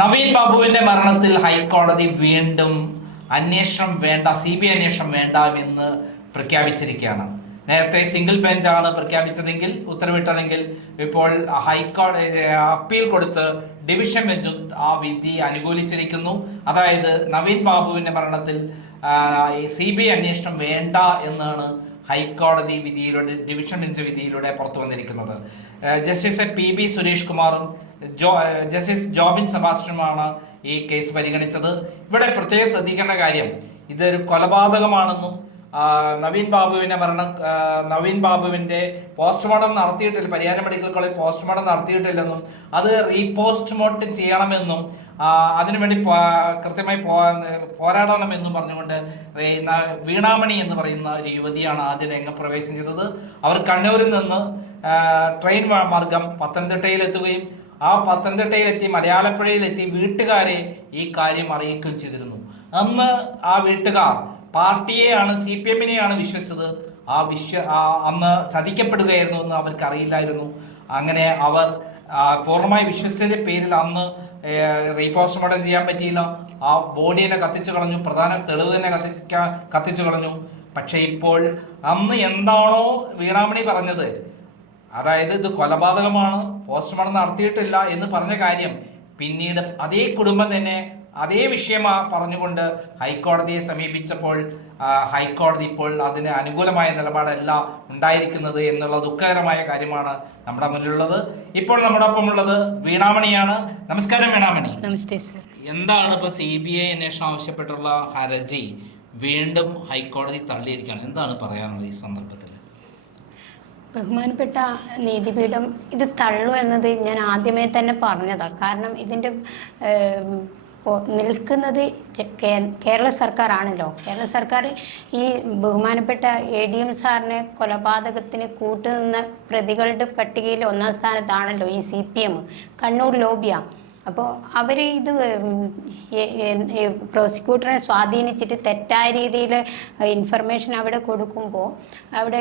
നവീൻ ബാബുവിന്റെ മരണത്തിൽ ഹൈക്കോടതി വീണ്ടും അന്വേഷണം വേണ്ട, CBI അന്വേഷണം വേണ്ട എന്ന് പ്രഖ്യാപിച്ചിരിക്കുകയാണ്. നേരത്തെ സിംഗിൾ ബെഞ്ചാണ് പ്രഖ്യാപിച്ചതെങ്കിൽ, ഉത്തരവിട്ടതെങ്കിൽ, ഇപ്പോൾ ഹൈക്കോടതി അപ്പീൽ കൊടുത്ത് ഡിവിഷൻ ബെഞ്ചും ആ വിധി അനുകൂലിച്ചിരിക്കുന്നു. അതായത് നവീൻ ബാബുവിന്റെ മരണത്തിൽ CBI അന്വേഷണം വേണ്ട എന്നാണ് ഹൈക്കോടതി വിധിയിലൂടെ, ഡിവിഷൻ ബെഞ്ച് വിധിയിലൂടെ പുറത്തു വന്നിരിക്കുന്നത്. ജസ്റ്റിസ് PB സുരേഷ് കുമാറും ജസ്റ്റിസ് ജോബിൻ സെബാസ്റ്റ്യനുമാണ് ഈ കേസ് പരിഗണിച്ചത്. ഇവിടെ പ്രത്യേകം ശ്രദ്ധിക്കേണ്ട കാര്യം, ഇതൊരു കൊലപാതകമാണെന്നും നവീൻ ബാബുവിന്റെ പോസ്റ്റ്മോർട്ടം നടത്തിയിട്ടില്ല, പരിയാരം മെഡിക്കൽ കോളേജ് പോസ്റ്റ്മോർട്ടം നടത്തിയിട്ടില്ലെന്നും അത് റീപോസ്റ്റ്മോർട്ടം ചെയ്യണമെന്നും അതിനുവേണ്ടി കൃത്യമായി പോരാടണമെന്നും പറഞ്ഞുകൊണ്ട് വീണാമണി എന്ന് പറയുന്ന ഒരു യുവതിയാണ് ആദ്യം രംഗപ്രവേശം ചെയ്തത്. അവർ കണ്ണൂരിൽ നിന്ന് ട്രെയിൻ മാർഗം പത്തനംതിട്ടയിലെത്തുകയും ആ പത്തനംതിട്ടയിലെത്തി മലയാളപ്പുഴയിലെത്തി വീട്ടുകാരെ ഈ കാര്യം അറിയിക്കുകയും ചെയ്തിരുന്നു. അന്ന് ആ വീട്ടുകാർ പാർട്ടിയെയാണ്, CPM-നെയാണ് വിശ്വസിച്ചത്. അന്ന് ചതിക്കപ്പെടുകയായിരുന്നു എന്ന് അവർക്ക് അറിയില്ലായിരുന്നു. അങ്ങനെ അവർ പൂർണ്ണമായി വിശ്വസിച്ചതിന്റെ പേരിൽ അന്ന് റീപോസ്റ്റ്മോർട്ടം ചെയ്യാൻ പറ്റിയില്ല. ആ ബോഡി തന്നെ കത്തിച്ചു കളഞ്ഞു, പ്രധാന തെളിവ് തന്നെ കത്തിച്ചു കളഞ്ഞു. പക്ഷെ ഇപ്പോൾ അന്ന് എന്താണോ വീണാമണി പറഞ്ഞത്, അതായത് ഇത് കൊലപാതകമാണ്, പോസ്റ്റ്മോർട്ടം നടത്തിയിട്ടില്ല എന്ന് പറഞ്ഞ കാര്യം പിന്നീട് അതേ കുടുംബം തന്നെ അതേ വിഷയം പറഞ്ഞുകൊണ്ട് ഹൈക്കോടതിയെ സമീപിച്ചപ്പോൾ ഹൈക്കോടതി ഇപ്പോൾ അതിന് അനുകൂലമായ നിലപാടല്ല ഉണ്ടായിരിക്കുന്നത് എന്നുള്ള ദുഃഖകരമായ കാര്യമാണ് നമ്മുടെ മുന്നിലുള്ളത്. ഇപ്പോൾ നമ്മോടൊപ്പം ഉള്ളത് വീണാമണിയാണ്. നമസ്കാരം വീണാമണി. നമസ്തേ സർ. എന്താണ് ഇപ്പോൾ CBI അന്വേഷണം ആവശ്യപ്പെട്ടുള്ള ഹർജി വീണ്ടും ഹൈക്കോടതി തള്ളിയിരിക്കുകയാണ്, എന്താണ് പറയാനുള്ളത് ഈ സന്ദർഭത്തിൽ? ബഹുമാനപ്പെട്ട നീതിപീഠം ഇത് തള്ളു എന്നത് ഞാൻ ആദ്യമേ തന്നെ പറഞ്ഞതാണ്. കാരണം ഇതിൻ്റെ നിൽക്കുന്നത് കേരള സർക്കാരാണല്ലോ. കേരള സർക്കാർ ഈ ബഹുമാനപ്പെട്ട ADM സാറിനെ കൊലപാതകത്തിന് കൂട്ടുനിന്ന പ്രതികളുടെ പട്ടികയിൽ 1-ാം സ്ഥാനത്താണല്ലോ ഈ CPM, കണ്ണൂർ ലോബിയ. അപ്പോൾ അവർ ഇത് പ്രോസിക്യൂട്ടറിനെ സ്വാധീനിച്ചിട്ട് തെറ്റായ രീതിയിൽ ഇൻഫർമേഷൻ അവിടെ കൊടുക്കുമ്പോൾ അവിടെ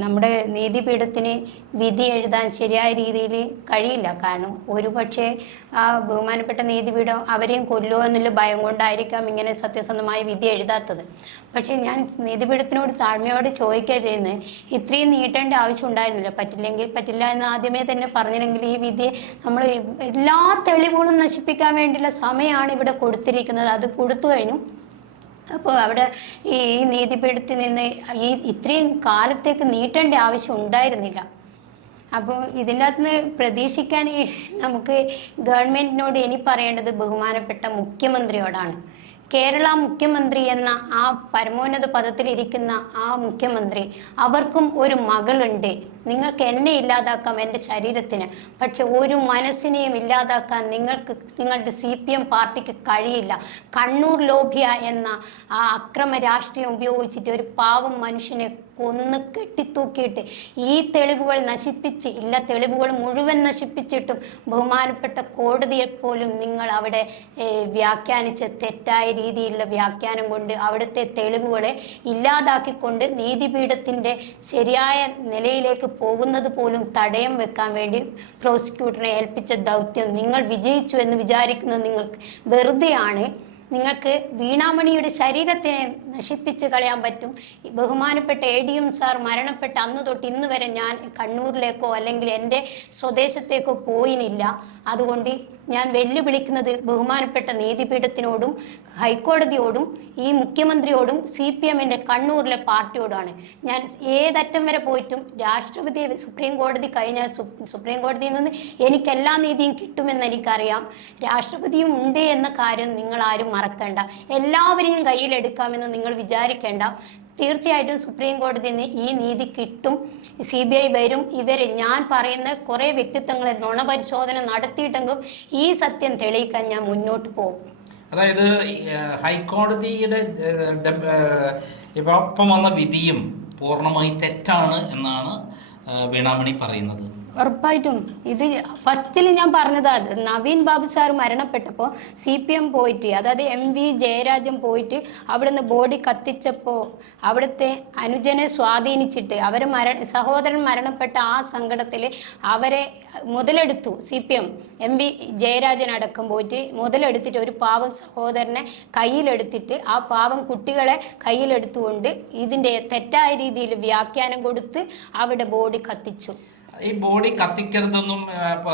നമ്മുടെ നീതിപീഠത്തിന് വിധി എഴുതാൻ ശരിയായ രീതിയിൽ കഴിയില്ല. കാരണം ഒരുപക്ഷെ ആ ബഹുമാനപ്പെട്ട നീതിപീഠം അവരെയും കൊല്ലുമോ എന്നുള്ള ഭയം കൊണ്ടായിരിക്കാം ഇങ്ങനെ സത്യസന്ധമായ വിധി എഴുതാത്തത്. പക്ഷേ ഞാൻ നീതിപീഠത്തിനോട് താഴ്മയോട് ചോദിക്കരുതെന്ന്, ഇത്രയും നീട്ടേണ്ട ആവശ്യം ഉണ്ടായിരുന്നില്ല. പറ്റില്ലെങ്കിൽ പറ്റില്ല എന്ന് ആദ്യമേ തന്നെ പറഞ്ഞില്ലെങ്കിൽ ഈ വിധിയെ നമ്മൾ എല്ലാ തെളിവുകളും നശിപ്പിക്കാൻ വേണ്ടിയുള്ള സമയമാണ് ഇവിടെ കൊടുത്തിരിക്കുന്നത്. അത് കൊടുത്തു കഴിഞ്ഞു. അപ്പോൾ അവിടെ ഈ നീതിപീഠത്തിൽ നിന്ന് ഇത്രയും കാലത്തേക്ക് നീട്ടേണ്ട ആവശ്യം ഉണ്ടായിരുന്നില്ല. അപ്പോൾ ഇതിൻ്റെ അകത്ത് നിന്ന് പ്രതീക്ഷിക്കാൻ നമുക്ക് ഗവൺമെൻറ്റിനോട് ഇനി പറയേണ്ടത് ബഹുമാനപ്പെട്ട മുഖ്യമന്ത്രിയോടാണ്. കേരള മുഖ്യമന്ത്രി എന്ന ആ പരമോന്നത പദത്തിലിരിക്കുന്ന ആ മുഖ്യമന്ത്രി, അവർക്കും ഒരു മകളുണ്ട്. നിങ്ങൾക്ക് എന്നെ ഇല്ലാതാക്കാം, എൻ്റെ ശരീരത്തിന്, പക്ഷെ ഒരു മനസ്സിനെയും ഇല്ലാതാക്കാൻ നിങ്ങളുടെ CPM പാർട്ടിക്ക് കഴിയില്ല. കണ്ണൂർ ലോബിയ എന്ന ആ അക്രമ രാഷ്ട്രീയം ഉപയോഗിച്ചിട്ട് ഒരു പാവം മനുഷ്യനെ കൊന്ന് കെട്ടിത്തൂക്കിയിട്ട് ഈ തെളിവുകൾ നശിപ്പിച്ച്, തെളിവുകൾ മുഴുവൻ നശിപ്പിച്ചിട്ടും ബഹുമാനപ്പെട്ട കോടതിയെപ്പോലും നിങ്ങൾ അവിടെ വ്യാഖ്യാനിച്ച് തെറ്റായ രീതിയിലുള്ള വ്യാഖ്യാനം കൊണ്ട് അവിടുത്തെ തെളിവുകളെ ഇല്ലാതാക്കിക്കൊണ്ട് നീതിപീഠത്തിൻ്റെ ശരിയായ നിലയിലേക്ക് പോകുന്നത് പോലും തടയം വെക്കാൻ വേണ്ടി പ്രോസിക്യൂട്ടറിനെ ഏൽപ്പിച്ച ദൗത്യം നിങ്ങൾ വിജയിച്ചു എന്ന് വിചാരിക്കുന്നത് നിങ്ങൾക്ക് വെറുതെയാണ്. നിങ്ങൾക്ക് വീണാമണിയുടെ ശരീരത്തിനെ നശിപ്പിച്ച് കളയാൻ പറ്റും. ബഹുമാനപ്പെട്ട ADM സാർ മരണപ്പെട്ട അന്ന് തൊട്ട് ഇന്ന് വരെ ഞാൻ കണ്ണൂരിലേക്കോ അല്ലെങ്കിൽ എൻ്റെ സ്വദേശത്തേക്കോ പോയിനില്ല. അതുകൊണ്ട് ഞാൻ വെല്ലുവിളിക്കുന്നത് ബഹുമാനപ്പെട്ട നീതിപീഠത്തിനോടും ഹൈക്കോടതിയോടും ഈ മുഖ്യമന്ത്രിയോടും CPM-ൻ്റെ കണ്ണൂരിലെ പാർട്ടിയോടാണ്. ഞാൻ ഏതറ്റം വരെ പോയിട്ടും രാഷ്ട്രപതി സുപ്രീം കോടതി കഴിഞ്ഞാൽ സുപ്രീം കോടതിയിൽ നിന്ന് എനിക്ക് എല്ലാ നീതിയും കിട്ടുമെന്ന് എനിക്കറിയാം. രാഷ്ട്രപതിയും ഉണ്ട് എന്ന കാര്യം നിങ്ങൾ ആരും മറക്കണ്ട. എല്ലാവരെയും കയ്യിലെടുക്കാമെന്ന് നിങ്ങൾ വിചാരിക്കേണ്ട. തീർച്ചയായിട്ടും സുപ്രീം കോടതിയിൽ നിന്ന് ഈ നീതി കിട്ടും. CBI വരും. ഞാൻ പറയുന്ന കുറേ വ്യക്തിത്വങ്ങളെ നുണപരിശോധന നടത്തിയിട്ടെങ്കിലും ഈ സത്യം തെളിയിക്കാൻ ഞാൻ മുന്നോട്ട് പോകും. അതായത് ഹൈക്കോടതിയുടെ ഇപ്പം വന്ന വിധിയും പൂർണ്ണമായി തെറ്റാണ് എന്നാണ് വീണാമണി പറയുന്നത്. ഉറപ്പായിട്ടും ഇത് ഫസ്റ്റിൽ ഞാൻ പറഞ്ഞതാ, നവീൻ ബാബു സാർ മരണപ്പെട്ടപ്പോൾ CPM പോയിട്ട്, അതായത് MV ജയരാജൻ പോയിട്ട് അവിടുന്ന് ബോഡി കത്തിച്ചപ്പോൾ അവിടുത്തെ അനുജനെ സ്വാധീനിച്ചിട്ട് സഹോദരൻ മരണപ്പെട്ട ആ സങ്കടത്തിൽ അവരെ മുതലെടുത്തു. CPM MV ജയരാജൻ അടക്കം പോയിട്ട് മുതലെടുത്തിട്ട് ഒരു പാവം സഹോദരനെ കയ്യിലെടുത്തിട്ട് ആ പാവം കുട്ടികളെ കയ്യിലെടുത്തുകൊണ്ട് ഇതിൻ്റെ തെറ്റായ രീതിയിൽ വ്യാഖ്യാനം കൊടുത്ത് അവിടെ ബോഡി കത്തിച്ചു. ഈ ബോഡി കത്തിക്കരുതെന്നും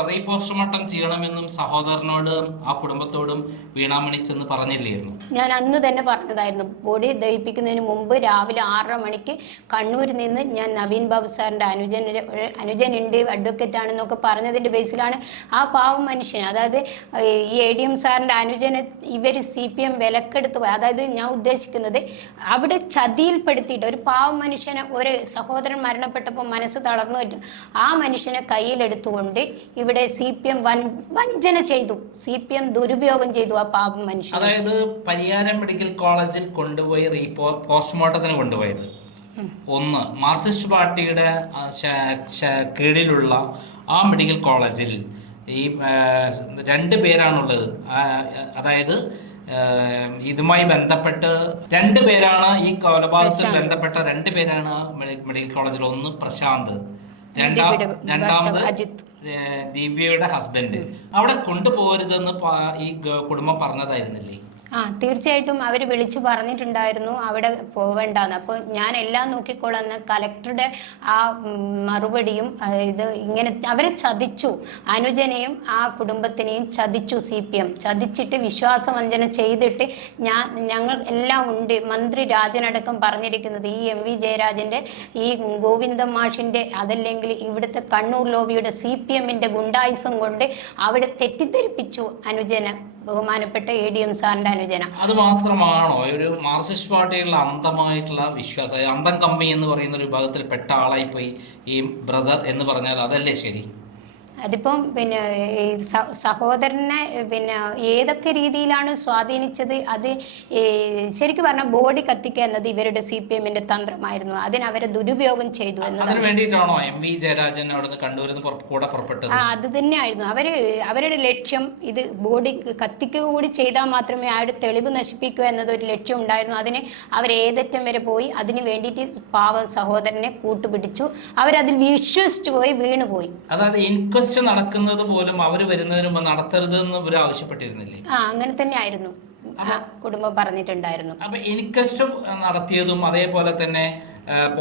റീപോസ്റ്റ്മോർട്ടം ചെയ്യണമെന്നും സഹോദരനോടും ആ കുടുംബത്തോടും വീണാമണി ചെന്ന് പറഞ്ഞില്ലായിരുന്നു? ഞാൻ അന്ന് തന്നെ പറഞ്ഞതായിരുന്നു. ബോഡി ദഹിപ്പിക്കുന്നതിന് മുമ്പ് രാവിലെ 6:30 മണിക്ക് കണ്ണൂരിൽ നിന്ന് ഞാൻ നവീൻ ബാബു സാറിൻ്റെ അനുജനുണ്ട്, അഡ്വക്കേറ്റ് ആണെന്നൊക്കെ പറഞ്ഞതിൻ്റെ ബേസിലാണ് ആ പാവം മനുഷ്യന്, അതായത് ഈ ADM സാറിൻ്റെ അനുജനെ ഇവർ CPM വിലക്കെടുത്ത് പോയി. അതായത് ഞാൻ ഉദ്ദേശിക്കുന്നത് അവിടെ ചതിയിൽപ്പെടുത്തിയിട്ട് ഒരു പാവം മനുഷ്യനെ, ഒരു സഹോദരൻ മരണപ്പെട്ടപ്പോൾ മനസ്സ് തളർന്നു പറ്റും, ആ മനുഷ്യനെ കയ്യിലെടുത്തുകൊണ്ട് ഇവിടെ CPM വഞ്ചന ചെയ്തു, CPM ദുരുപയോഗം ചെയ്തു ആ പാപം മനുഷ്യൻ. അതായത് പരിയാരം മെഡിക്കൽ കോളേജിൽ കൊണ്ടുപോയി പോസ്റ്റ്മോർട്ടത്തിന് കൊണ്ടുപോയത് ഒന്ന് മാർക്സിസ്റ്റ് പാർട്ടിയുടെ കീഴിലുള്ള ആ മെഡിക്കൽ കോളേജിൽ ഈ 2 പേരാണുള്ളത്. അതായത് ഇതുമായി ബന്ധപ്പെട്ട് 2 പേരാണ്, ഈ കൊലപാതകത്തിൽ ബന്ധപ്പെട്ട 2 പേരാണ് മെഡിക്കൽ കോളേജിൽ. ഒന്ന് പ്രശാന്ത്, രണ്ടാമത് ദിവ്യയുടെ ഹസ്ബൻഡ്. അവിടെ കൊണ്ടുപോകരുതെന്ന് ഈ കുടുംബം പറഞ്ഞതായിരുന്നില്ലേ? തീർച്ചയായിട്ടും അവർ വിളിച്ചു പറഞ്ഞിട്ടുണ്ടായിരുന്നു അവിടെ പോവേണ്ടെന്ന്. അപ്പോൾ ഞാൻ എല്ലാം നോക്കിക്കോളെന്ന് കലക്ടറുടെ ആ മറുപടിയും ഇത് ഇങ്ങനെ അവരെ ചതിച്ചു, അനുജനെയും ആ കുടുംബത്തിനെയും ചതിച്ചു. CPM ചതിച്ചിട്ട് വിശ്വാസവഞ്ചന ചെയ്തിട്ട് ഞങ്ങൾ എല്ലാം ഉണ്ട്. മന്ത്രി രാജനടക്കം പറഞ്ഞിരിക്കുന്നത് ഈ MV ജയരാജൻ്റെ, ഈ ഗോവിന്ദൻ മാഷിൻ്റെ, അതല്ലെങ്കിൽ ഇവിടുത്തെ കണ്ണൂർ ലോബിയുടെ CPMൻ്റെ ഗുണ്ടായുസം കൊണ്ട് അവിടെ തെറ്റിദ്ധരിപ്പിച്ചു അനുജനെ, ബഹുമാനപ്പെട്ട ADM സാറിന്റെ അനുജന. അത് മാത്രമാണോ ഒരു മാർക്സിസ്റ്റ് പാർട്ടിയുള്ള അന്ധമായിട്ടുള്ള വിശ്വാസം? അന്തം കമ്മി എന്ന് പറയുന്ന ഒരു വിഭാഗത്തിൽ പെട്ട ആളായി പോയി ഈ ബ്രദർ എന്ന് പറഞ്ഞാൽ അതല്ലേ ശരി? അതിപ്പം പിന്നെ സഹോദരനെ പിന്നെ ഏതൊക്കെ രീതിയിലാണ് സ്വാധീനിച്ചത്, അത് ശരിക്കും പറഞ്ഞാൽ ബോഡി കത്തിക്കുക എന്നത് ഇവരുടെ CPMന്റെ തന്ത്രമായിരുന്നു. അതിനവരെ ദുരുപയോഗം ചെയ്തു എന്നതിന് വേണ്ടിയിട്ടാണോ MV ജയരാജൻ അവിടെ കണ്ണൂരിൽ നിന്ന് കൂടെ പുറപ്പെട്ടത്? അത് തന്നെയായിരുന്നു അവരുടെ ലക്ഷ്യം. ഇത് ബോഡി കത്തിക്കുക കൂടി ചെയ്താൽ മാത്രമേ ആ ഒരു തെളിവ് നശിപ്പിക്കുക എന്നതൊരു ലക്ഷ്യം ഉണ്ടായിരുന്നു. അതിന് അവരേതറ്റം വരെ പോയി അതിന് വേണ്ടിയിട്ട് പാവ സഹോദരനെ കൂട്ടുപിടിച്ചു. അവരതിൽ വിശ്വസിച്ചു പോയി, വീണുപോയി. അതായത് നടക്കുന്നത് പോലും അവർ വരുന്നതിന് മുമ്പ് നടത്തരുതെന്ന് ഇവർ ആവശ്യപ്പെട്ടിരുന്നില്ലേ? അങ്ങനെ തന്നെ ആയിരുന്നു കുടുംബം പറഞ്ഞിട്ടുണ്ടായിരുന്നു. അപ്പൊ ഇൻക്വസ്റ്റ് നടത്തിയതും അതേപോലെ തന്നെ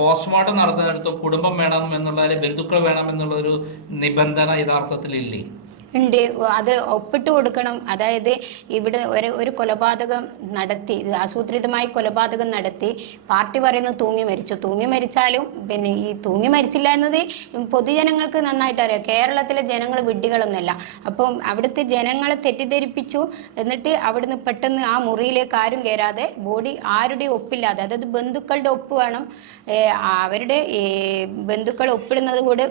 പോസ്റ്റ്മോർട്ടം നടത്തുന്നിടത്തും കുടുംബം വേണം എന്നുള്ള, ബന്ധുക്കൾ വേണം എന്നുള്ളൊരു നിബന്ധന യഥാർത്ഥത്തിലില്ലേ? ഉണ്ട്, അത് ഒപ്പിട്ട് കൊടുക്കണം. അതായത് ഇവിടെ ഒരു കൊലപാതകം നടത്തി, ആസൂത്രിതമായി കൊലപാതകം നടത്തി, പാർട്ടി പറയുന്നത് തൂങ്ങി മരിച്ചാലും പിന്നെ ഈ തൂങ്ങി മരിച്ചില്ല എന്നത് പൊതുജനങ്ങൾക്ക് നന്നായിട്ട് അറിയാം. കേരളത്തിലെ ജനങ്ങൾ വിഡ്ഢികളൊന്നുമല്ല. അപ്പം അവിടുത്തെ ജനങ്ങളെ തെറ്റിദ്ധരിപ്പിച്ചു. എന്നിട്ട് അവിടുന്ന് പെട്ടെന്ന് ആ മുറിയിലേക്ക് ആരും കയറാതെ ബോഡി ആരുടെ ഒപ്പില്ലാതെ, അതായത് ബന്ധുക്കളുടെ ഒപ്പ് വേണം, അവരുടെ ബന്ധുക്കൾ ഒപ്പിടുന്നത് കൂടെ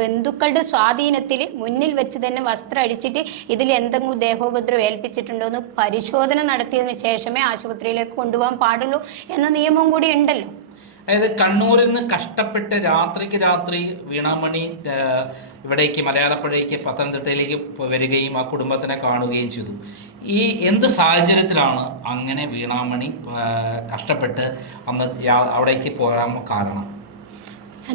ബന്ധുക്കളുടെ സ്വാധീനത്തിൽ മുന്നിൽ വെച്ച് തന്നെ വസ്ത്രം അടിച്ചിട്ട് ഇതിൽ എന്തെങ്കിലും ദേഹോപദ്രവം ഏൽപ്പിച്ചിട്ടുണ്ടോ എന്ന് പരിശോധന നടത്തിയതിനു ശേഷമേ ആശുപത്രിയിലേക്ക് കൊണ്ടുപോകാൻ പാടുള്ളൂ എന്ന നിയമം കൂടി ഉണ്ടല്ലോ. അതായത് കണ്ണൂരിൽ നിന്ന് കഷ്ടപ്പെട്ട് രാത്രിക്ക് രാത്രി വീണാമണി ഇവിടേക്ക് മലയാളപ്പുഴയ്ക്ക് പത്തനംതിട്ടയിലേക്ക് വരികയും ആ കുടുംബത്തിനെ കാണുകയും ചെയ്തു. ഈ എന്ത് സാഹചര്യത്തിലാണ് അങ്ങനെ വീണാമണി കഷ്ടപ്പെട്ട് അന്ന് അവിടേക്ക് പോകാൻ കാരണം?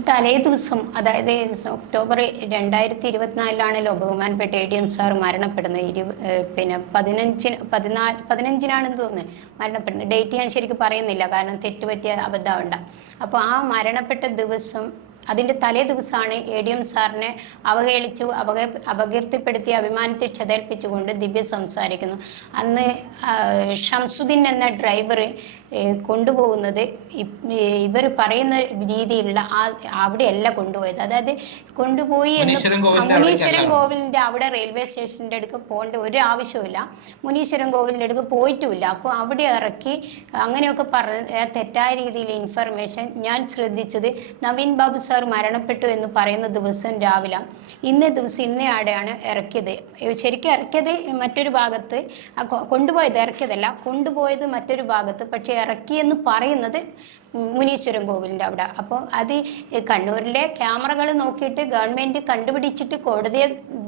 തലേ ദിവസം, അതായത് ഒക്ടോബർ 2024 ബഹുമാനപ്പെട്ട ADM സാർ മരണപ്പെടുന്നത്. പിന്നെ 15-നാണെന്ന് തോന്നുന്നു മരണപ്പെടുന്നത്. ഡേറ്റ് ഞാൻ ശരിക്കും പറയുന്നില്ല, കാരണം തെറ്റുപറ്റിയ അബദ്ധമുണ്ട. അപ്പോൾ ആ മരണപ്പെട്ട ദിവസം, അതിൻ്റെ തലേ ദിവസമാണ് ADM സാറിനെ അവഹേളിച്ചു, അപകീർത്തിപ്പെടുത്തി, അഭിമാനത്തെ ക്ഷതേൽപ്പിച്ചുകൊണ്ട് ദിവ്യ സംസാരിക്കുന്നു. അന്ന് ഷംസുദ്ദീൻ എന്ന ഡ്രൈവർ കൊണ്ടുപോകുന്നത് ഇവർ പറയുന്ന രീതിയിലുള്ള അവിടെയല്ല കൊണ്ടുപോയത്. അതായത് കൊണ്ടുപോയി മുനീശ്വരൻ കോവിലിൻ്റെ അവിടെ റെയിൽവേ സ്റ്റേഷൻ്റെ അടുക്ക് പോകേണ്ട ഒരു ആവശ്യമില്ല, മുനീശ്വരൻ കോവിലിൻ്റെ അടുക്ക് പോയിട്ടുമില്ല. അപ്പോൾ അവിടെ ഇറക്കി അങ്ങനെയൊക്കെ പറഞ്ഞ തെറ്റായ രീതിയിൽ ഇൻഫർമേഷൻ ഞാൻ ശ്രദ്ധിച്ചത് നവീൻ ബാബു സാർ മരണപ്പെട്ടു എന്ന് പറയുന്ന ദിവസം രാവിലെ, ഇന്നയാടെയാണ് ഇറക്കിയത്. ശരിക്കും ഇറക്കിയത് മറ്റൊരു ഭാഗത്ത്, കൊണ്ടുപോയത് ഇറക്കിയതല്ല, കൊണ്ടുപോയത് മറ്റൊരു ഭാഗത്ത്, പക്ഷേ ഇറക്കിയെന്ന് പറയുന്നത് മുനീശ്വരൻ കോവിലിൻ്റെ അവിടെ. അപ്പോൾ അത് കണ്ണൂരിലെ ക്യാമറകൾ നോക്കിയിട്ട് ഗവൺമെൻറ് കണ്ടുപിടിച്ചിട്ട് കോടതിയെ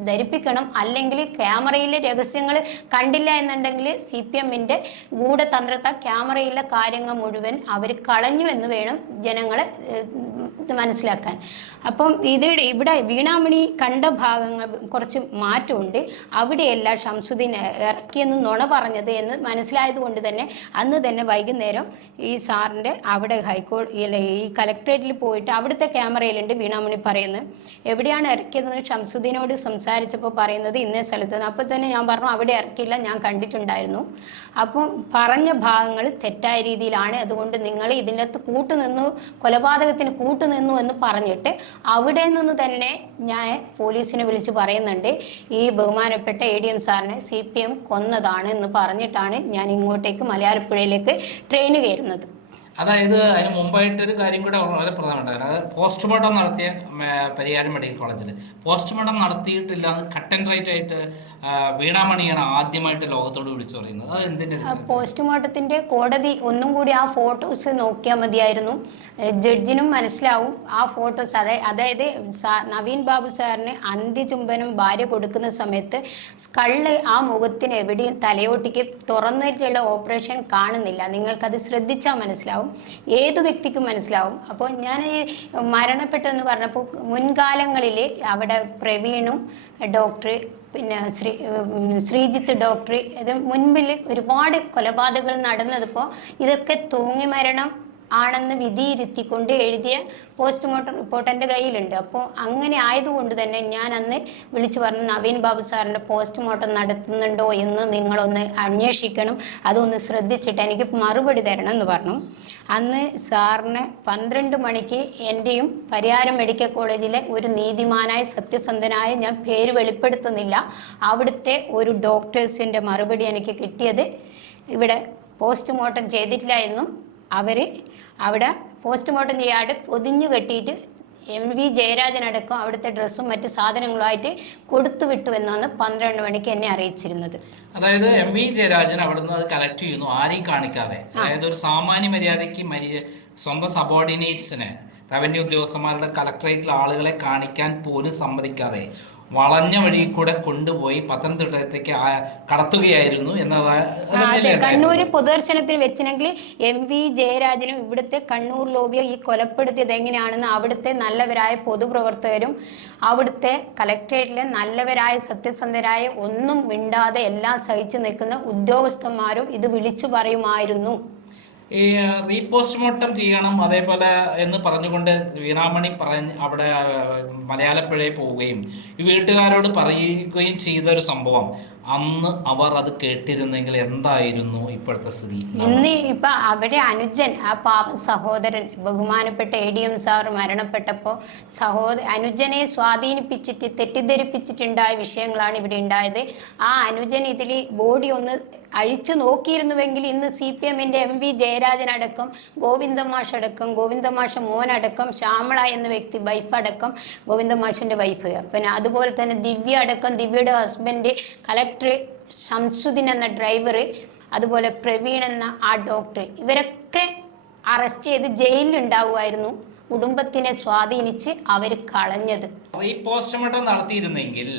ധരിപ്പിക്കണം. അല്ലെങ്കിൽ ക്യാമറയിലെ രഹസ്യങ്ങൾ കണ്ടില്ല എന്നുണ്ടെങ്കിൽ CPMൻ്റെ ഗൂഢതന്ത്രത്തെ ക്യാമറയിലെ കാര്യങ്ങൾ മുഴുവൻ അവർ കളഞ്ഞു എന്ന് വേണം ജനങ്ങളെ മനസ്സിലാക്കാൻ. അപ്പം ഇവിടെ വീണാമണി കണ്ട ഭാഗങ്ങൾ കുറച്ച് മാറ്റമുണ്ട്. അവിടെയല്ല ഷംസുദ്ദീൻ ഇറക്കിയെന്ന് നുണ പറഞ്ഞത് എന്ന് മനസ്സിലായത് കൊണ്ട് തന്നെ അന്ന് തന്നെ വൈകുന്നേരം ഈ സാറിൻ്റെ അവിടെ ഈ കലക്ട്രേറ്റിൽ പോയിട്ട് അവിടുത്തെ ക്യാമറയിലുണ്ട് വീണാമണി പറയുന്നത് എവിടെയാണ് ഇറക്കിയതെന്ന് ഷംസുദ്ദീനോട് സംസാരിച്ചപ്പോൾ പറയുന്നത് ഇന്നേ സ്ഥലത്ത്. അപ്പോൾ തന്നെ ഞാൻ പറഞ്ഞു അവിടെ ഇറക്കിയില്ല, ഞാൻ കണ്ടിട്ടുണ്ടായിരുന്നു. അപ്പം പറഞ്ഞ ഭാഗങ്ങൾ തെറ്റായ രീതിയിലാണ്, അതുകൊണ്ട് നിങ്ങൾ ഇതിൻ്റെ അകത്ത് കൂട്ടുനിന്നു, കൊലപാതകത്തിന് കൂട്ടുനിന്നു എന്ന് പറഞ്ഞിട്ട് അവിടെ നിന്ന് തന്നെ ഞാൻ പോലീസിനെ വിളിച്ച് പറയുന്നുണ്ട് ഈ ബഹുമാനപ്പെട്ട ADM സാറിനെ CPM കൊന്നതാണ് എന്ന് പറഞ്ഞിട്ടാണ് ഞാൻ ഇങ്ങോട്ടേക്ക് മലയാളപ്പുഴയിലേക്ക് ട്രെയിൻ കയറുന്നത്. അതായത് അതിന് മുമ്പായിട്ടൊരു കാര്യം കൂടെ വളരെ പ്രധാനമാണ്. അതായത് പോസ്റ്റ്മോർട്ടം നടത്തിയ പരിയാരം മെഡിക്കൽ കോളേജിൽ പോസ്റ്റ്മോർട്ടം നടത്തിയിട്ടില്ല എന്ന് കട്ട് ആൻഡ് റൈറ്റ് ആയിട്ട് വീണാമണിയാണ് ആദ്യമായിട്ട് ലോകത്തോട് വിളിച്ചു പറയുന്നത്. അത് എന്തിന്റെ പോസ്റ്റ്മോർട്ടത്തിന്റെ കോടതി ഒന്നും കൂടി ആ ഫോട്ടോസ് നോക്കിയാൽ മതിയായിരുന്നു, ജഡ്ജിനും മനസ്സിലാവും ആ ഫോട്ടോസ്. അതായത് നവീൻ ബാബു സാറിന് അന്ത്യചുംബനം ഭാര്യ കൊടുക്കുന്ന സമയത്ത് സ്കള്ള് ആ മുഖത്തിന് എവിടെയും തലയോട്ടിക്ക് തുറന്നിട്ടുള്ള ഓപ്പറേഷൻ കാണുന്നില്ല. നിങ്ങൾക്കത് ശ്രദ്ധിച്ചാൽ മനസ്സിലാവും, ഏതു വ്യക്തിക്കും മനസ്സിലാവും. അപ്പോൾ ഞാൻ ഈ മരണപ്പെട്ടെന്ന് പറഞ്ഞപ്പോൾ മുൻകാലങ്ങളിൽ അവിടെ പ്രവീണും ഡോക്ടർ പിന്നെ ശ്രീജിത്ത് ഡോക്ടർ ഇത് മുൻപിൽ ഒരുപാട് കൊലപാതകങ്ങൾ നടന്നതിപ്പോൾ ഇതൊക്കെ തൂങ്ങി മരണം ആണെന്ന് വിധിയിരുത്തിക്കൊണ്ട് എഴുതിയ പോസ്റ്റ്മോർട്ടം റിപ്പോർട്ട് എൻ്റെ കയ്യിലുണ്ട്. അപ്പോൾ അങ്ങനെ ആയതുകൊണ്ട് തന്നെ ഞാൻ അന്ന് വിളിച്ചു പറഞ്ഞു നവീൻ ബാബു സാറിൻ്റെ പോസ്റ്റ്മോർട്ടം നടത്തുന്നുണ്ടോ എന്ന് നിങ്ങളൊന്ന് അന്വേഷിക്കണം, അതൊന്ന് ശ്രദ്ധിച്ചിട്ട് എനിക്ക് മറുപടി തരണം എന്ന് പറഞ്ഞു. അന്ന് സാറിന് 12 മണിക്ക് എൻ്റെയും പരിയാരം മെഡിക്കൽ കോളേജിലെ ഒരു നീതിമാനായ സത്യസന്ധനായ, ഞാൻ പേര് വെളിപ്പെടുത്തുന്നില്ല, അവിടുത്തെ ഒരു ഡോക്ടേഴ്സിൻ്റെ മറുപടി എനിക്ക് കിട്ടിയത് ഇവിടെ പോസ്റ്റ്മോർട്ടം ചെയ്തിട്ടില്ല എന്നും അവർ അവിടെ പോസ്റ്റ്മോർട്ടം ചെയ്യാതെ പൊതിഞ്ഞു കെട്ടിയിട്ട് MV ജയരാജനടക്കം അവിടുത്തെ ഡ്രസ്സും മറ്റ് സാധനങ്ങളുമായിട്ട് കൊടുത്തു വിട്ടു എന്നാണ് 12 മണിക്ക് എന്നെ അറിയിച്ചിരുന്നത്. അതായത് MV ജയരാജൻ അവിടുന്ന് അത് കളക്ട് ചെയ്യുന്നു, ആരെയും കാണിക്കാതെ. അതായത് ഒരു സാമാന്യ മര്യാദയ്ക്ക് സ്വന്തം സബോർഡിനേറ്റ്സിന്, റവന്യൂ ഉദ്യോഗസ്ഥന്മാരുടെ കളക്ടറേറ്റിലെ ആളുകളെ കാണിക്കാൻ പോലും സമ്മതിക്കാതെ വളഞ്ഞ വഴി കൂടെ കൊണ്ടുപോയി പത്തനംതിട്ടത്തേക്ക് കടത്തുകയായിരുന്നു അതെ, കണ്ണൂർ പൊതുദർശനത്തിന് വെച്ചിനെങ്കിൽ MV ജയരാജനും ഇവിടുത്തെ കണ്ണൂർ ലോബിയെ ഈ കൊലപ്പെടുത്തിയത് എങ്ങനെയാണെന്ന് അവിടുത്തെ നല്ലവരായ പൊതുപ്രവർത്തകരും അവിടുത്തെ കലക്ട്രേറ്റിലെ നല്ലവരായ സത്യസന്ധരായ ഒന്നും മിണ്ടാതെ എല്ലാം സഹിച്ചു നിൽക്കുന്ന ഉദ്യോഗസ്ഥന്മാരും ഇത് വിളിച്ചു പറയുമായിരുന്നു. ഈ റീപോസ്റ്റ്മോർട്ടം ചെയ്യണം അതേപോലെ എന്ന് പറഞ്ഞുകൊണ്ട് വീണാമണി അവിടെ മലയാളപ്പുഴയിൽ പോവുകയും ഈ വീട്ടുകാരോട് പറയുകയും ചെയ്ത ഒരു സംഭവം അന്ന് അവർ അത് കേട്ടിരുന്നെങ്കിൽ എന്തായിരുന്നു ഇപ്പോഴത്തെ സ്ഥിതി? ഇന്ന് ഇപ്പൊ അവിടെ അനുജൻ, ആ പാവ സഹോദരൻ, ബഹുമാനപ്പെട്ട ADM സാർ മരണപ്പെട്ടപ്പോൾ അനുജനെ സ്വാധീനിപ്പിച്ചിട്ട് തെറ്റിദ്ധരിപ്പിച്ചിട്ടുണ്ടായ വിഷയങ്ങളാണ് ഇവിടെ ഉണ്ടായത്. ആ അനുജൻ ഇതിൽ ബോഡി ഒന്ന് അഴിച്ചു നോക്കിയിരുന്നുവെങ്കിൽ ഇന്ന് CPMന്റെ MV ജയരാജനടക്കം, ഗോവിന്ദമാഷ് അടക്കം, ഗോവിന്ദമാഷ മോനടക്കം, ശ്യാമള എന്ന വ്യക്തി വൈഫ് അടക്കം, ഗോവിന്ദമാഷിന്റെ വൈഫ്, പിന്നെ അതുപോലെ തന്നെ ദിവ്യ അടക്കം, ദിവ്യയുടെ ഹസ്ബൻഡ്, കലക്ടർ ഷംസുദ്ദീൻ എന്ന ഡ്രൈവർ, അതുപോലെ പ്രവീൺ എന്ന ആ ഡോക്ടർ, ഇവരൊക്കെ അറസ്റ്റ് ചെയ്ത് ജയിലിൽ ഉണ്ടാവുമായിരുന്നു. കുടുംബത്തിനെ സ്വാധീനിച്ച് അവർ കളഞ്ഞത്. ഈ പോസ്റ്റ്മോർട്ടം നടത്തിയിരുന്നെങ്കിൽ,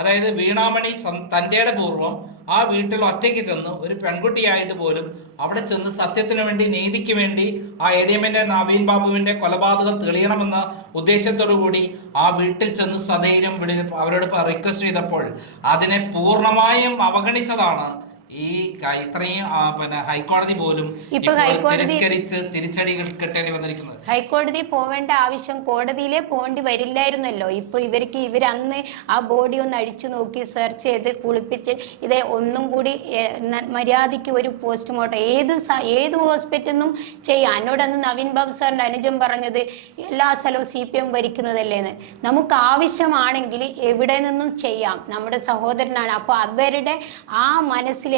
അതായത് വീണാമണി തൻ്റെ പൂർവ്വം ആ വീട്ടിൽ ഒറ്റയ്ക്ക് ചെന്ന് ഒരു പെൺകുട്ടിയായിട്ട് പോലും അവിടെ ചെന്ന് സത്യത്തിന് വേണ്ടി, നീതിക്ക് വേണ്ടി ആ ADMന്റെ നവീൻ ബാബുവിന്റെ കൊലപാതകം തെളിയണമെന്ന ഉദ്ദേശത്തോടു കൂടി ആ വീട്ടിൽ ചെന്ന് സധൈര്യം അവരോട് റിക്വസ്റ്റ് ചെയ്തപ്പോൾ അതിനെ പൂർണ്ണമായും അവഗണിച്ചതാണ് ഈ ഇത്രയും പിന്നെ ഹൈക്കോടതി പോലും തിരിച്ചടികൾ കിട്ടേണ്ടി വന്നിരിക്കുന്നത്. ഹൈക്കോടതി പോവേണ്ട ആവശ്യം കോടതിയിലെ പോകേണ്ടി വരില്ലായിരുന്നല്ലോ. ഇപ്പൊ ഇവരന്ന് ആ ബോഡി ഒന്ന് അഴിച്ചു നോക്കി സെർച്ച് ചെയ്ത് കുളിപ്പിച്ച് ഇത് ഒന്നും കൂടി മര്യാദയ്ക്ക് ഒരു പോസ്റ്റ്മോർട്ടം ഏത് ഹോസ്പിറ്റലിനും ചെയ്യാം. എന്നോടന്ന് നവീൻ ബാബു സാറിന്റെ അനുജൻ പറഞ്ഞത് എല്ലാ സ്ഥലവും CPM ഭരിക്കുന്നതല്ലേന്ന്. നമുക്ക് ആവശ്യമാണെങ്കിൽ എവിടെ നിന്നും ചെയ്യാം, നമ്മുടെ സഹോദരനാണ്. അപ്പോൾ അവരുടെ ആ മനസ്സിലെ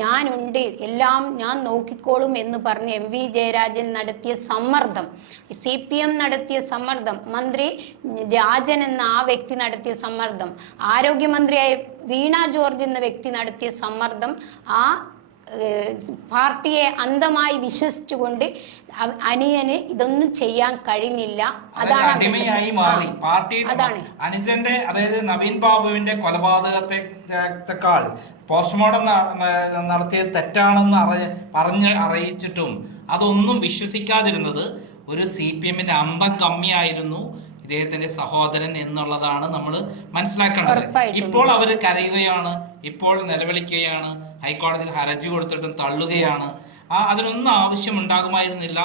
ഞാനുണ്ട്, എല്ലാം ഞാൻ നോക്കിക്കോളും എന്ന് പറഞ്ഞ് MV ജയരാജൻ നടത്തിയ സമ്മർദ്ദം, CPM നടത്തിയ സമ്മർദ്ദം, മന്ത്രി രാജൻ എന്ന ആ വ്യക്തി നടത്തിയ സമ്മർദ്ദം, ആരോഗ്യമന്ത്രിയായ വീണ ജോർജ് എന്ന വ്യക്തി നടത്തിയ സമ്മർദ്ദം, ആ പാർട്ടിയെ അന്ധമായി വിശ്വസിച്ചുകൊണ്ട് അനിയന് ഇതൊന്നും ചെയ്യാൻ കഴിഞ്ഞില്ല. അതാണ് അടിമയായി മാറി. പാർട്ടി അനുജന്റെ അതായത് നവീൻ ബാബുവിന്റെ കൊലപാതകത്തെക്കാൾ പോസ്റ്റ്മോർട്ടം നടത്തിയത് തെറ്റാണെന്ന് പറഞ്ഞ് അറിയിച്ചിട്ടും അതൊന്നും വിശ്വസിക്കാതിരുന്നത് ഒരു CPM അന്തം കമ്മിയായിരുന്നു ഇദ്ദേഹത്തിന്റെ സഹോദരൻ എന്നുള്ളതാണ് നമ്മൾ മനസ്സിലാക്കേണ്ടത്. ഇപ്പോൾ അവർ കരയുകയാണ്, ഇപ്പോൾ നിലവിളിക്കുകയാണ്, ഹൈക്കോടതിയിൽ ഹർജി കൊടുത്തിട്ടും തള്ളുകയാണ്. അതിനൊന്നും ആവശ്യമുണ്ടാകുമായിരുന്നില്ല.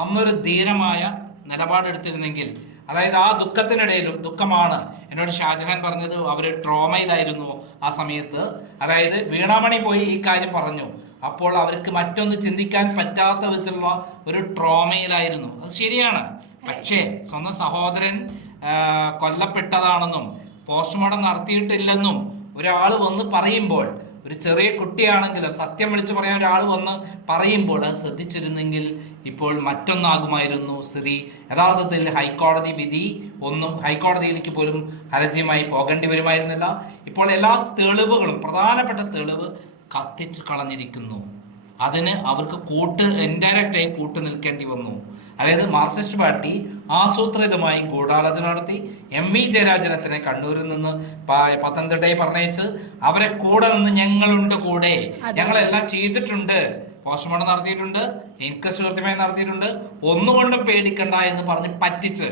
അന്നൊരു ധീരമായ നിലപാടെടുത്തിരുന്നെങ്കിൽ, അതായത് ആ ദുഃഖത്തിനിടയിലും ദുഃഖമാണ്. എന്നോട് ഷാജഹാൻ പറഞ്ഞത് അവര് ട്രോമയിലായിരുന്നു ആ സമയത്ത്. അതായത് വീണാമണി പോയി ഈ കാര്യം പറഞ്ഞു, അപ്പോൾ അവർക്ക് മറ്റൊന്ന് ചിന്തിക്കാൻ പറ്റാത്ത വിധത്തിലുള്ള ഒരു ട്രോമയിലായിരുന്നു. അത് ശരിയാണ്. പക്ഷേ സ്വന്തം സഹോദരൻ കൊല്ലപ്പെട്ടതാണെന്നും പോസ്റ്റ്മോർട്ടം നടത്തിയിട്ടില്ലെന്നും ഒരാൾ വന്ന് പറയുമ്പോൾ, ഒരു ചെറിയ കുട്ടിയാണെങ്കിലും സത്യം വിളിച്ചു പറയാൻ ഒരാൾ വന്ന് പറയുമ്പോൾ അത് ശ്രദ്ധിച്ചിരുന്നെങ്കിൽ ഇപ്പോൾ മറ്റൊന്നാകുമായിരുന്നു സ്ഥിതി. യഥാർത്ഥത്തിൽ ഹൈക്കോടതി വിധി ഹൈക്കോടതിയിലേക്ക് പോലും ഹർജിയുമായി പോകേണ്ടി വരുമായിരുന്നില്ല. ഇപ്പോൾ എല്ലാ തെളിവുകളും, പ്രധാനപ്പെട്ട തെളിവ് കത്തിച്ചു കളഞ്ഞിരിക്കുന്നു. അതിന് അവർക്ക് ഇൻഡയറക്റ്റായി കൂട്ടു നിൽക്കേണ്ടി വന്നു. അതായത് മാർക്സിസ്റ്റ് പാർട്ടി ആസൂത്രിതമായി ഗൂഢാലോചന നടത്തി MV ജയരാജനെ കണ്ണൂരിൽ നിന്ന് പത്തനംതിട്ടയിൽ പറഞ്ഞയച്ച് അവരെ കൂടെ നിന്ന് ഞങ്ങളുണ്ട് കൂടെ, ഞങ്ങളെല്ലാം ചെയ്തിട്ടുണ്ട്, പോസ്റ്റ്മോർട്ടം നടത്തിയിട്ടുണ്ട്, ഇൻക്വസ്റ്റ് കൃത്യമായി നടത്തിയിട്ടുണ്ട്, ഒന്നുകൊണ്ടും പേടിക്കണ്ട എന്ന് പറഞ്ഞ് പറ്റിച്ച്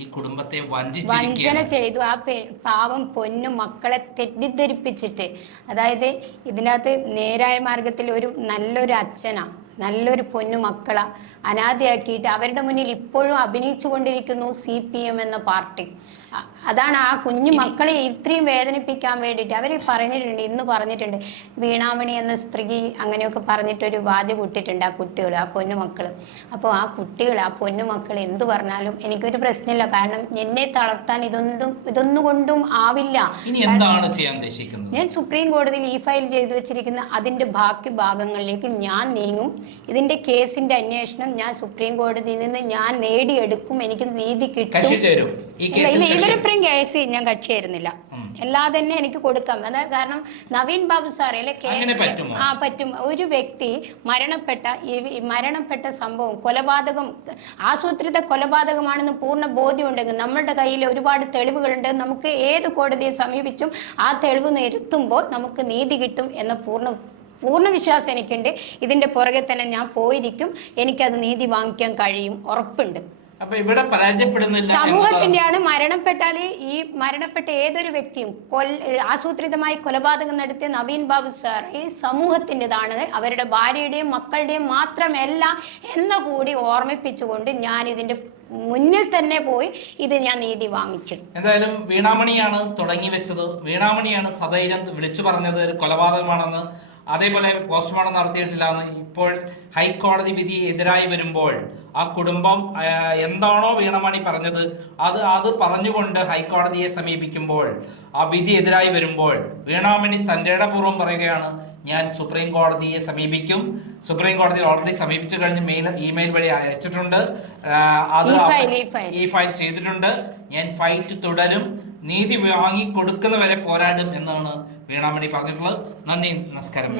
ഈ കുടുംബത്തെ വഞ്ചന ചെയ്തു. ആ പാവം പൊന്നു മക്കളെ തെറ്റിദ്ധരിപ്പിച്ചിട്ട്, അതായത് ഇതിനകത്ത് നേരായ മാർഗത്തിൽ നല്ലൊരു അച്ഛനാ, നല്ലൊരു പൊന്നു മക്കളെ അനാഥയാക്കിയിട്ട് അവരുടെ മുന്നിൽ ഇപ്പോഴും അഭിനയിച്ചു കൊണ്ടിരിക്കുന്നു CPM എന്ന പാർട്ടി. അതാണ് ആ കുഞ്ഞു മക്കളെ ഇത്രയും വേദനിപ്പിക്കാൻ വേണ്ടിയിട്ട് അവർ ഇന്ന് പറഞ്ഞിട്ടുണ്ട്. വീണാമണി എന്ന സ്ത്രീ അങ്ങനെയൊക്കെ പറഞ്ഞിട്ടൊരു വാചകം ഇട്ടിട്ടുണ്ട് ആ കുട്ടികൾ, ആ പൊന്നു മക്കൾ. അപ്പോൾ ആ കുട്ടികൾ, ആ പൊന്നു മക്കൾ എന്ത് പറഞ്ഞാലും എനിക്കൊരു പ്രശ്നമില്ല. കാരണം എന്നെ തളർത്താൻ ഇതൊന്നും കൊണ്ടും ആവില്ല. ഞാൻ സുപ്രീം കോടതിയിൽ ഫയൽ ചെയ്തു വെച്ചിരിക്കുന്ന അതിന്റെ ബാക്കി ഭാഗങ്ങളിലേക്ക് ഞാൻ നീങ്ങും. ഇതിന്റെ കേസിന്റെ അന്വേഷണം ഞാൻ സുപ്രീം കോടതിയിൽ നിന്ന് ഞാൻ നേടിയെടുക്കും. എനിക്ക് നീതി കിട്ടും. ഇവരിപ്പുറം കേസ് ഞാൻ കക്ഷിയായിരുന്നില്ല, അല്ലാതെ തന്നെ എനിക്ക് കൊടുക്കാം. അതായത് കാരണം നവീൻ ബാബു സാർ പറ്റും. ഒരു വ്യക്തി മരണപ്പെട്ട സംഭവം കൊലപാതകം, ആസൂത്രിത കൊലപാതകമാണെന്ന് പൂർണ്ണ ബോധ്യം ഉണ്ടെങ്കിൽ നമ്മളുടെ കയ്യിൽ ഒരുപാട് തെളിവുകളുണ്ട്. നമുക്ക് ഏത് കോടതിയെ സമീപിച്ചും ആ തെളിവ് നിരത്തുമ്പോൾ നമുക്ക് നീതി കിട്ടും എന്ന പൂർണ്ണ വിശ്വാസം എനിക്കുണ്ട്. ഇതിന്റെ പുറകെ തന്നെ ഞാൻ പോയിരിക്കും. എനിക്കത് നീതി വാങ്ങിക്കാൻ കഴിയും, ഉറപ്പുണ്ട്. അപ്പൊ ഇവിടെ പരാജയപ്പെടുന്നില്ല. സമൂഹത്തിന്റെയാണ്. മരണപ്പെട്ട ഏതൊരു വ്യക്തിയും ആസൂത്രിതമായി കൊലപാതകം നടത്തിയ നവീൻ ബാബു സാർ ഈ സമൂഹത്തിൻ്റെതാണ്, അവരുടെ ഭാര്യയുടെയും മക്കളുടെയും മാത്രമല്ല എന്ന് കൂടി ഓർമ്മിപ്പിച്ചുകൊണ്ട് ഞാൻ ഇതിന്റെ മുന്നിൽ തന്നെ പോയി ഞാൻ നീതി വാങ്ങിച്ചു. എന്തായാലും വീണാമണിയാണ് തുടങ്ങി വെച്ചത്. വീണാമണിയാണ് സധൈര്യം വിളിച്ചു പറഞ്ഞത് ഒരു കൊലപാതകമാണെന്ന്. അതേപോലെ പോസ്റ്റ്മോർട്ടം നടത്തിയിട്ടില്ല എന്ന് ഇപ്പോൾ ഹൈക്കോടതി വിധി എതിരായി വരുമ്പോൾ ആ കുടുംബം എന്താണോ വീണമണി പറഞ്ഞത് അത് പറഞ്ഞുകൊണ്ട് ഹൈക്കോടതിയെ സമീപിക്കുമ്പോൾ ആ വിധി എതിരായി വരുമ്പോൾ വീണാമണി തന്റെ ഇടപൂർവ്വം പറയുകയാണ്, ഞാൻ സുപ്രീം കോടതിയെ സമീപിക്കും. സുപ്രീം കോടതിയിൽ ഓൾറെഡി സമീപിച്ചു കഴിഞ്ഞ് ഇമെയിൽ വഴി അയച്ചിട്ടുണ്ട്. അത് ഫയൽ ചെയ്തിട്ടുണ്ട്. ഞാൻ ഫൈറ്റ് തുടരും, നീതി വാങ്ങി കൊടുക്കുന്നവരെ പോരാടും എന്നാണ് വീണാമണി പറഞ്ഞിട്ടുള്ളത്. നന്ദി, നമസ്കാരം.